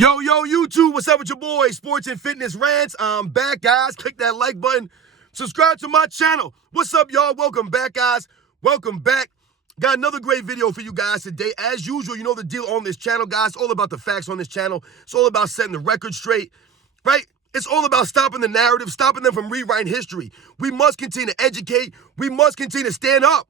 Yo, YouTube, what's up with your boy? Sports and Fitness Rants. I'm back, guys. Click that like button. Subscribe to my channel. What's up, y'all? Welcome back, guys. Welcome back. Got another great video for you guys today. As usual, you know the deal on this channel, guys. It's all about the facts on this channel. It's all about setting the record straight, right? It's all about stopping the narrative, stopping them from rewriting history. We must continue to educate. We must continue to stand up.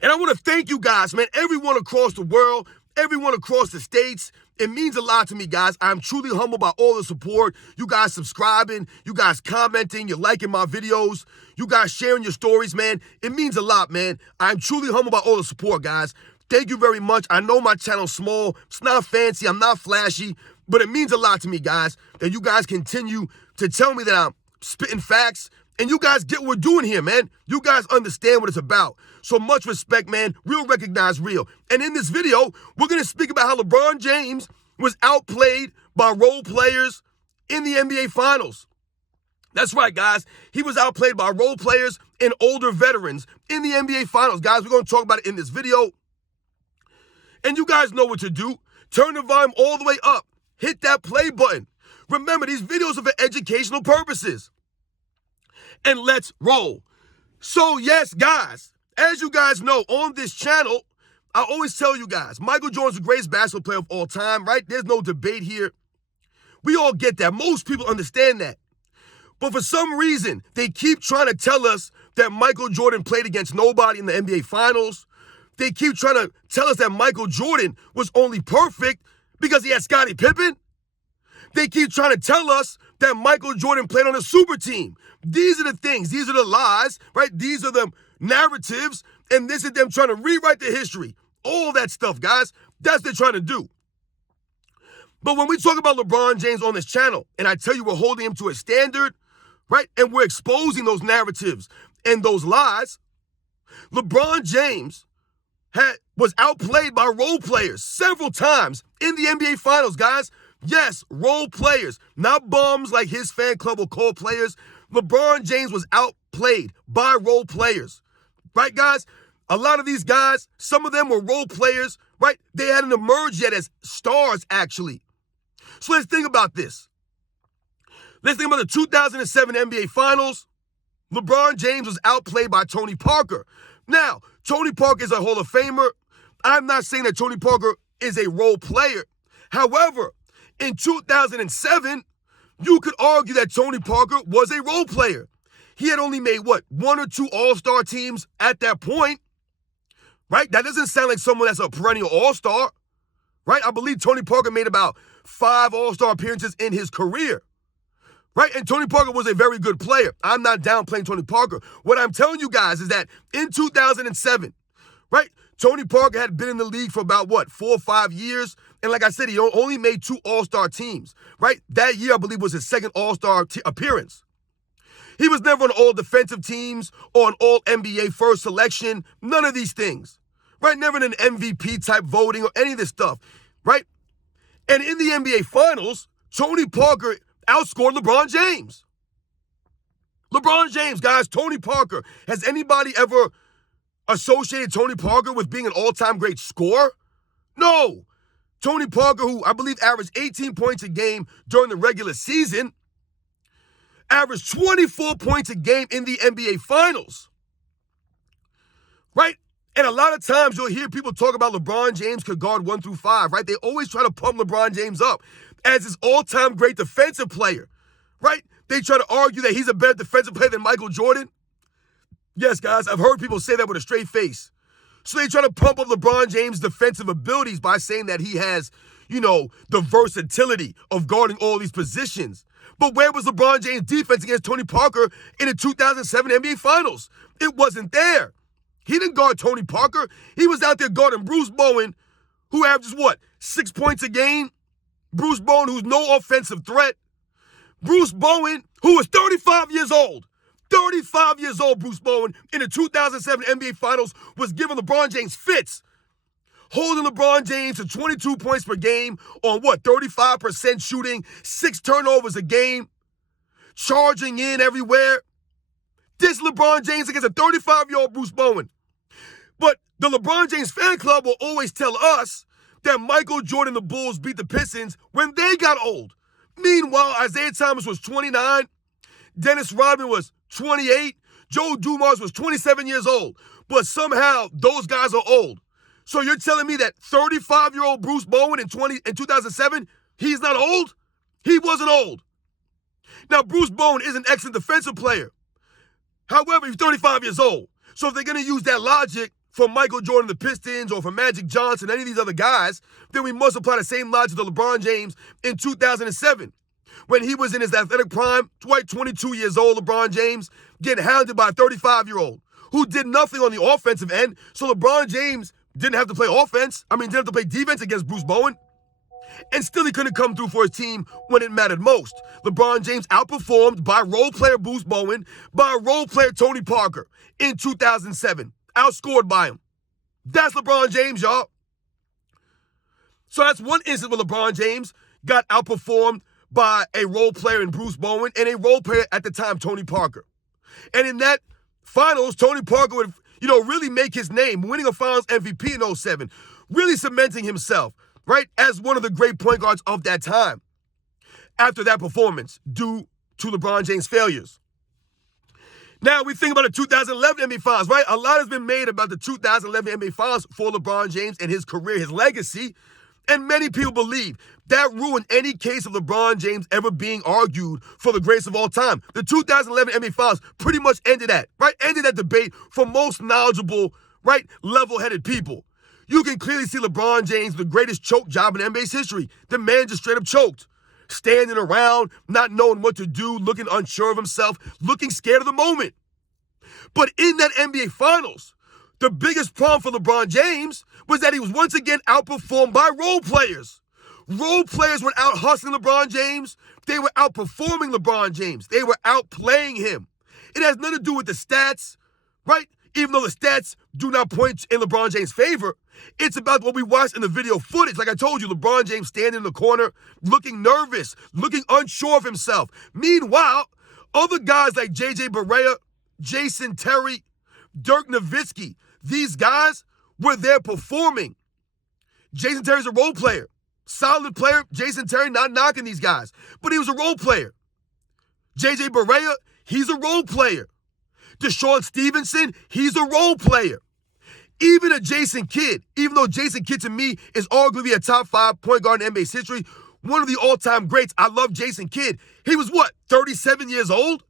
And I want to thank you guys, man, everyone across the world, everyone across the states. It means a lot to me, guys. I'm truly humbled by all the support. You guys subscribing, you guys commenting, you're liking my videos, you guys sharing your stories, man. It means a lot, man. I'm truly humbled by all the support, guys. Thank you very much. I know my channel's small. It's not fancy. I'm not flashy. But it means a lot to me, guys, that you guys continue to tell me that I'm spitting facts. And you guys get what we're doing here, man. You guys understand what it's about. So much respect, man. Real recognize real. And in this video, we're going to speak about how LeBron James was outplayed by role players in the NBA Finals. That's right, guys. He was outplayed by role players and older veterans in the NBA Finals. Guys, we're going to talk about it in this video. And you guys know what to do. Turn the volume all the way up. Hit that play button. Remember, these videos are for educational purposes. And let's roll. So yes, guys, as you guys know, on this channel, I always tell you guys, Michael Jordan's the greatest basketball player of all time, right? There's no debate here. We all get that. Most people understand that. But for some reason, they keep trying to tell us that Michael Jordan played against nobody in the NBA Finals. They keep trying to tell us that Michael Jordan was only perfect because he had Scottie Pippen. They keep trying to tell us that Michael Jordan played on a super team. These are the things. These are the lies, right? These are the narratives, and this is them trying to rewrite the history. All that stuff, guys. That's what they're trying to do. But when we talk about LeBron James on this channel, and I tell you we're holding him to a standard, right? And we're exposing those narratives and those lies, LeBron James was outplayed by role players several times in the NBA Finals, guys. Yes, role players, not bums like his fan club will call players. LeBron James was outplayed by role players, right, guys? A lot of these guys, some of them were role players, right? They hadn't emerged yet as stars, actually. So let's think about this. Let's think about the 2007 NBA Finals. LeBron James was outplayed by Tony Parker. Now, Tony Parker is a Hall of Famer. I'm not saying that Tony Parker is a role player. However, in 2007, you could argue that Tony Parker was a role player. He had only made, one or two all-star teams at that point, right? That doesn't sound like someone that's a perennial all-star, right? I believe Tony Parker made about 5 all-star appearances in his career, right? And Tony Parker was a very good player. I'm not downplaying Tony Parker. What I'm telling you guys is that in 2007, right, Tony Parker had been in the league for about, 4 or 5 years. And like I said, he only made 2 all-star teams, right? That year, I believe, was his second all-star appearance. He was never on all defensive teams or an all-NBA first selection. None of these things, right? Never in an MVP type voting or any of this stuff, right? And in the NBA Finals, Tony Parker outscored LeBron James. LeBron James, guys, Tony Parker. Has anybody ever associated Tony Parker with being an all-time great scorer? No. Tony Parker, who I believe averaged 18 points a game during the regular season, averaged 24 points a game in the NBA Finals, right? And a lot of times you'll hear people talk about LeBron James could guard 1 through 5, right? They always try to pump LeBron James up as his all-time great defensive player, right? They try to argue that he's a better defensive player than Michael Jordan. Yes, guys, I've heard people say that with a straight face. So they try to pump up LeBron James' defensive abilities by saying that he has, the versatility of guarding all these positions. But where was LeBron James' defense against Tony Parker in the 2007 NBA Finals? It wasn't there. He didn't guard Tony Parker. He was out there guarding Bruce Bowen, who averages, 6 points a game? Bruce Bowen, who's no offensive threat. Bruce Bowen, who was 35 years old. 35 years old, Bruce Bowen, in the 2007 NBA Finals, was giving LeBron James fits, holding LeBron James to 22 points per game on 35% shooting, 6 turnovers a game, charging in everywhere. This LeBron James against a 35-year-old Bruce Bowen. But the LeBron James fan club will always tell us that Michael Jordan and the Bulls beat the Pistons when they got old. Meanwhile, Isaiah Thomas was 29, Dennis Rodman was 28, Joe Dumars was 27 years old. But somehow, those guys are old. So you're telling me that 35-year-old Bruce Bowen in 2007, he's not old? He wasn't old. Now, Bruce Bowen is an excellent defensive player. However, he's 35 years old. So if they're going to use that logic for Michael Jordan, the Pistons, or for Magic Johnson, any of these other guys, then we must apply the same logic to LeBron James in 2007. When he was in his athletic prime, 22 years old, LeBron James, getting hounded by a 35-year-old who did nothing on the offensive end. So LeBron James didn't have to play didn't have to play defense against Bruce Bowen. And still he couldn't come through for his team when it mattered most. LeBron James outperformed by role player Bruce Bowen, by role player Tony Parker in 2007. Outscored by him. That's LeBron James, y'all. So that's one instance where LeBron James got outperformed by a role player in Bruce Bowen and a role player at the time, Tony Parker. And in that finals, Tony Parker would, really make his name, winning a finals MVP in 07, really cementing himself, right, as one of the great point guards of that time after that performance due to LeBron James' failures. Now we think about the 2011 NBA Finals, right? A lot has been made about the 2011 NBA Finals for LeBron James and his career, his legacy. And many people believe that ruined any case of LeBron James ever being argued for the greatest of all time. The 2011 NBA Finals pretty much ended that, right? Ended that debate for most knowledgeable, right, level-headed people. You can clearly see LeBron James, the greatest choke job in NBA's history. The man just straight up choked. Standing around, not knowing what to do, looking unsure of himself, looking scared of the moment. But in that NBA Finals, the biggest problem for LeBron James was that he was once again outperformed by role players. Role players were out hustling LeBron James. They were outperforming LeBron James. They were outplaying him. It has nothing to do with the stats, right? Even though the stats do not point in LeBron James' favor, it's about what we watched in the video footage. Like I told you, LeBron James standing in the corner, looking nervous, looking unsure of himself. Meanwhile, other guys like J.J. Barea, Jason Terry, Dirk Nowitzki, these guys were there performing. Jason Terry's a role player. Solid player. Jason Terry, not knocking these guys, but he was a role player. J.J. Barea, he's a role player. Deshaun Stevenson, he's a role player. Even a Jason Kidd, even though Jason Kidd to me is arguably a top 5 point guard in NBA's history, one of the all-time greats. I love Jason Kidd. He was 37 years old?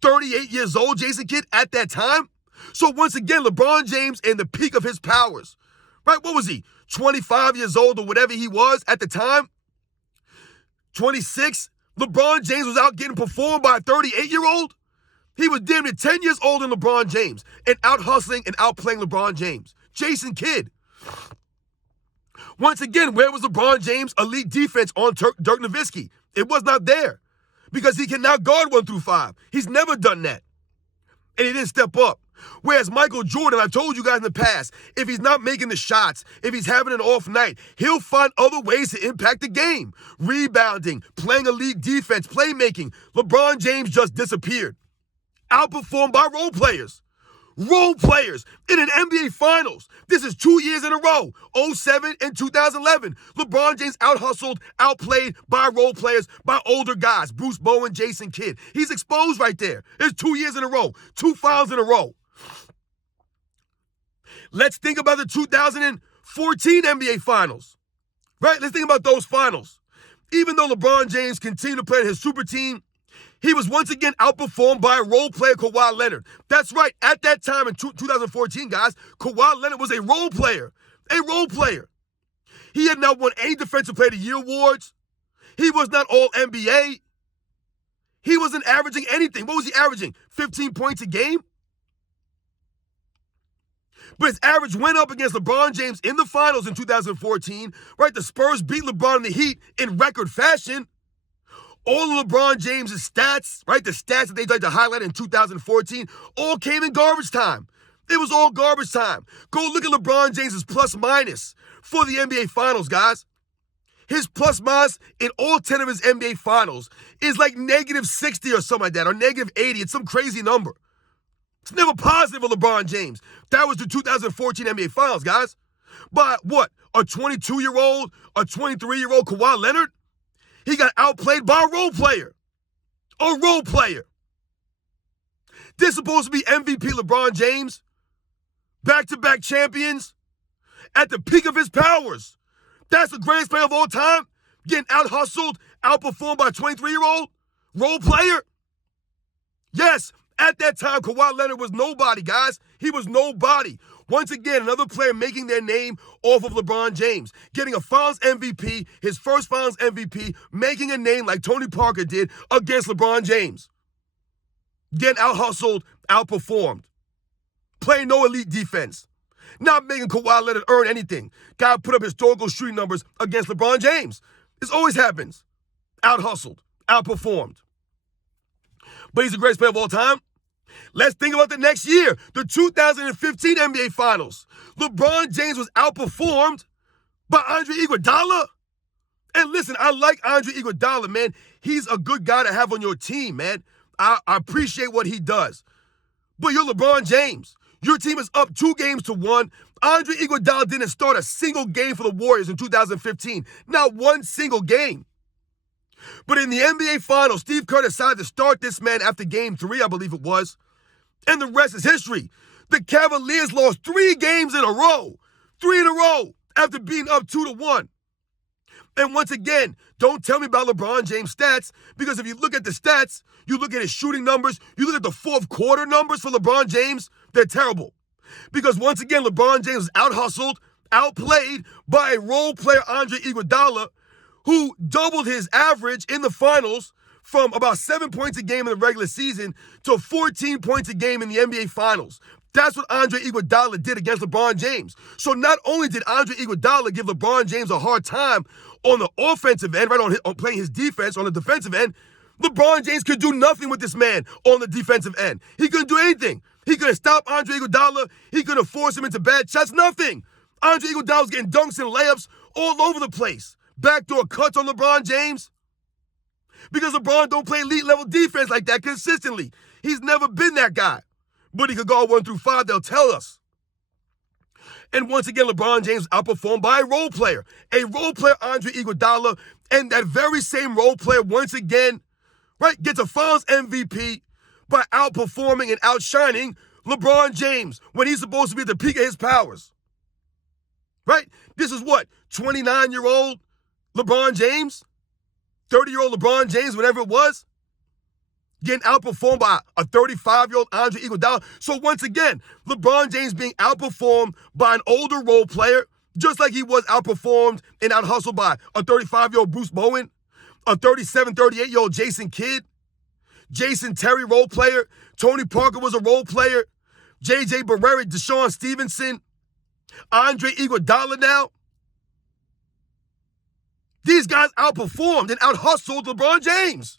38 years old, Jason Kidd, at that time? So once again, LeBron James in the peak of his powers, right? What was he, 25 years old or whatever he was at the time? 26? LeBron James was out getting performed by a 38-year-old? He was damn near 10 years older than LeBron James and out hustling and outplaying LeBron James. Jason Kidd. Once again, where was LeBron James' elite defense on Dirk Nowitzki? It was not there because he can now guard 1 through 5. He's never done that. And he didn't step up. Whereas Michael Jordan, I've told you guys in the past, if he's not making the shots, if he's having an off night, he'll find other ways to impact the game. Rebounding, playing elite defense, playmaking. LeBron James just disappeared. Outperformed by role players. Role players in an NBA Finals. This is 2 years in a row, 07 and 2011. LeBron James out-hustled, outplayed by role players, by older guys, Bruce Bowen, Jason Kidd. He's exposed right there. It's 2 years in a row, 2 finals in a row. Let's think about the 2014 NBA Finals, right? Let's think about those finals. Even though LeBron James continued to play in his super team, he was once again outperformed by a role player, Kawhi Leonard. That's right. At that time in 2014, guys, Kawhi Leonard was a role player. A role player. He had not won any Defensive Player of the Year awards. He was not All-NBA. He wasn't averaging anything. What was he averaging? 15 points a game? But his average went up against LeBron James in the finals in 2014. Right? The Spurs beat LeBron and the Heat in record fashion. All of LeBron James' stats, right, the stats that they tried to highlight in 2014, all came in garbage time. It was all garbage time. Go look at LeBron James' plus-minus for the NBA Finals, guys. His plus-minus in all 10 of his NBA Finals is like -60 or something like that, or -80. It's some crazy number. It's never positive for LeBron James. That was the 2014 NBA Finals, guys. But what? a 22-year-old, a 23-year-old Kawhi Leonard. He got outplayed by a role player. A role player. This is supposed to be MVP LeBron James, back-to-back champions, at the peak of his powers. That's the greatest player of all time, getting out-hustled, outperformed by a 23-year-old role player. Yes, at that time, Kawhi Leonard was nobody, guys. He was nobody. Once again, another player making their name off of LeBron James, getting a Finals MVP, his first Finals MVP, making a name like Tony Parker did against LeBron James. Getting out-hustled, outperformed. Playing no elite defense. Not making Kawhi Leonard earn anything. Guy put up historical shooting numbers against LeBron James. This always happens. Out-hustled, outperformed. But he's the greatest player of all time. Let's think about the next year, the 2015 NBA Finals. LeBron James was outperformed by Andre Iguodala. And listen, I like Andre Iguodala, man. He's a good guy to have on your team, man. I appreciate what he does. But you're LeBron James. Your team is up 2-1. Andre Iguodala didn't start a single game for the Warriors in 2015. Not one single game. But in the NBA Finals, Steve Kerr decided to start this man after Game 3, I believe it was. And the rest is history. The Cavaliers lost 3 games in a row. 3 in a row after being up 2-1. And once again, don't tell me about LeBron James' stats, because if you look at the stats, you look at his shooting numbers, you look at the fourth quarter numbers for LeBron James, they're terrible. Because once again, LeBron James was out-hustled, outplayed by a role player, Andre Iguodala, who doubled his average in the finals from about 7 points a game in the regular season to 14 points a game in the NBA Finals. That's what Andre Iguodala did against LeBron James. So not only did Andre Iguodala give LeBron James a hard time on the offensive end, right, on playing his defense on the defensive end, LeBron James could do nothing with this man on the defensive end. He couldn't do anything. He couldn't stop Andre Iguodala. He couldn't force him into bad shots. Nothing. Andre Iguodala was getting dunks and layups all over the place. Backdoor cuts on LeBron James. Because LeBron don't play elite level defense like that consistently. He's never been that guy. But he could go 1 through 5, they'll tell us. And once again, LeBron James outperformed by a role player. A role player, Andre Iguodala, and that very same role player once again, right, gets a Finals MVP by outperforming and outshining LeBron James when he's supposed to be at the peak of his powers. Right? This is what? 29-year-old LeBron James? 30-year-old LeBron James, whatever it was? Getting outperformed by a 35-year-old Andre Iguodala. So once again, LeBron James being outperformed by an older role player, just like he was outperformed and out-hustled by a 35-year-old Bruce Bowen, a 37, 38-year-old Jason Kidd, Jason Terry role player, Tony Parker was a role player, J.J. Barrera, Deshaun Stevenson, Andre Iguodala now. These guys outperformed and out-hustled LeBron James.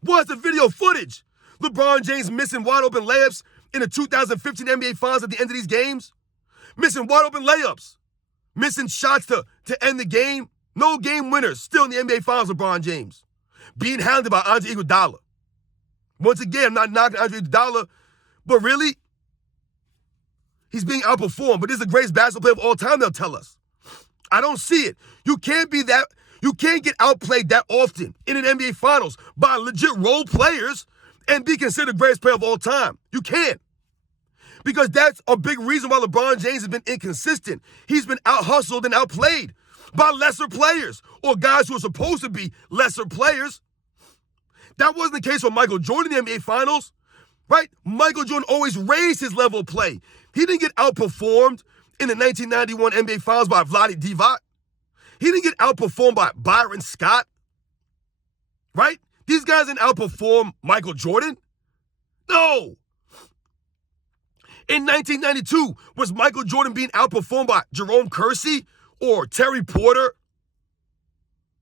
What's the video footage? LeBron James missing wide-open layups in the 2015 NBA Finals at the end of these games? Missing wide-open layups. Missing shots to end the game. No game winners. Still in the NBA Finals, LeBron James. Being hounded by Andre Iguodala. Once again, I'm not knocking Andre Iguodala, but really, he's being outperformed. But this is the greatest basketball player of all time, they'll tell us. I don't see it. You can't get outplayed that often in an NBA Finals by legit role players and be considered the greatest player of all time. You can't. Because that's a big reason why LeBron James has been inconsistent. He's been out-hustled and outplayed by lesser players or guys who are supposed to be lesser players. That wasn't the case for Michael Jordan in the NBA Finals, right? Michael Jordan always raised his level of play. He didn't get outperformed in the 1991 NBA Finals by Vlade Divac. He didn't get outperformed by Byron Scott, right? These guys didn't outperform Michael Jordan. No. In 1992, was Michael Jordan being outperformed by Jerome Kersey or Terry Porter,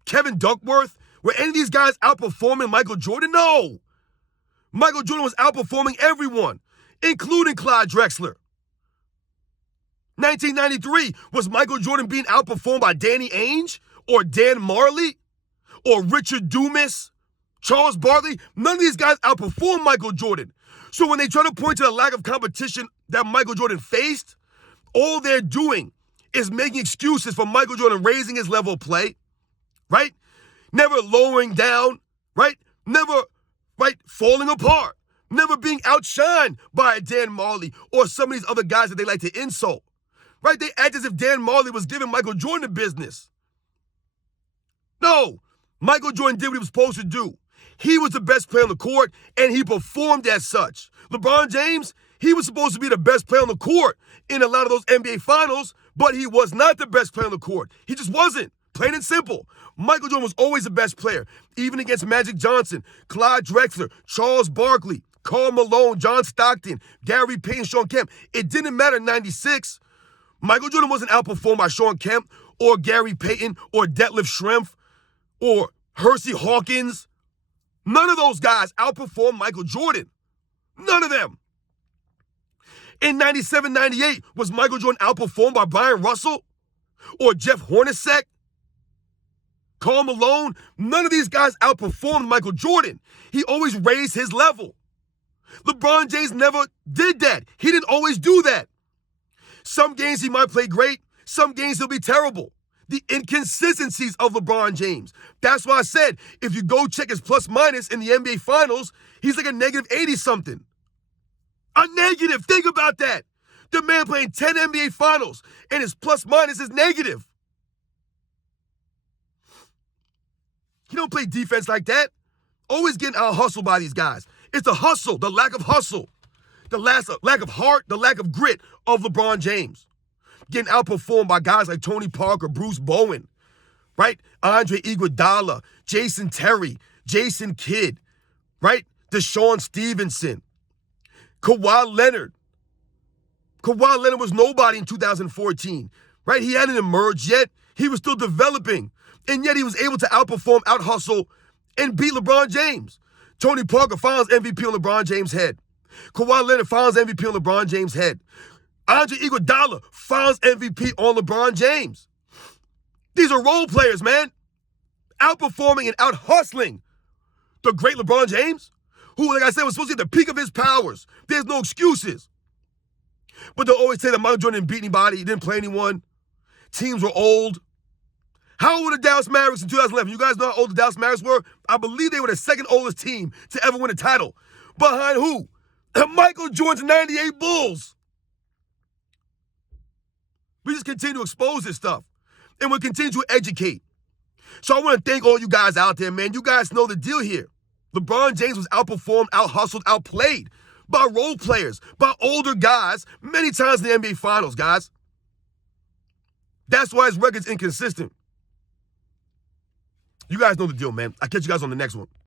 Kevin Duckworth? Were any of these guys outperforming Michael Jordan? No. Michael Jordan was outperforming everyone, including Clyde Drexler. 1993, was Michael Jordan being outperformed by Danny Ainge or Dan Marley or Richard Dumas, Charles Barkley? None of these guys outperformed Michael Jordan. So when they try to point to the lack of competition that Michael Jordan faced, all they're doing is making excuses for Michael Jordan raising his level of play, right? Never lowering down, right? Never, right, falling apart. Never being outshined by Dan Marley or some of these other guys that they like to insult, right? They act as if Dan Marley was giving Michael Jordan the business. No, Michael Jordan did what he was supposed to do. He was the best player on the court, and he performed as such. LeBron James, he was supposed to be the best player on the court in a lot of those NBA finals, but he was not the best player on the court. He just wasn't. Plain and simple. Michael Jordan was always the best player, even against Magic Johnson, Clyde Drexler, Charles Barkley, Karl Malone, John Stockton, Gary Payton, Shawn Kemp. It didn't matter in 96. Michael Jordan wasn't outperformed by Shawn Kemp or Gary Payton or Detlef Schrempf or Hersey Hawkins. None of those guys outperformed Michael Jordan. None of them. In 97, 98, was Michael Jordan outperformed by Brian Russell or Jeff Hornacek? Karl Malone? None of these guys outperformed Michael Jordan. He always raised his level. LeBron James never did that. He didn't always do that. Some games he might play great. Some games he'll be terrible. The inconsistencies of LeBron James. That's why I said, if you go check his plus minus in the NBA Finals, he's like a negative 80-something. A negative. Think about that. The man playing 10 NBA Finals, and his plus minus is negative. He don't play defense like that. Always getting out-hustled by these guys. It's the hustle, the lack of hustle, the lack of heart, the lack of grit of LeBron James. Getting outperformed by guys like Tony Parker, Bruce Bowen, right? Andre Iguodala, Jason Terry, Jason Kidd, right? Deshaun Stevenson, Kawhi Leonard. Kawhi Leonard was nobody in 2014, right? He hadn't emerged yet. He was still developing, and yet he was able to outperform, out-hustle, and beat LeBron James. Tony Parker finals MVP on LeBron James' head. Kawhi Leonard finals MVP on LeBron James' head. Andre Iguodala finals MVP on LeBron James. These are role players, man. Outperforming and out-hustling the great LeBron James, who, like I said, was supposed to be at the peak of his powers. There's no excuses. But they'll always say that Michael Jordan didn't beat anybody. He didn't play anyone. Teams were old. How old were the Dallas Mavericks in 2011? You guys know how old the Dallas Mavericks were? I believe they were the second oldest team to ever win a title. Behind who? Michael Jordan's 98 Bulls. We just continue to expose this stuff. And we'll continue to educate. So I want to thank all you guys out there, man. You guys know the deal here. LeBron James was outperformed, out-hustled, outplayed by role players, by older guys, many times in the NBA Finals, guys. That's why his record's inconsistent. You guys know the deal, man. I'll catch you guys on the next one.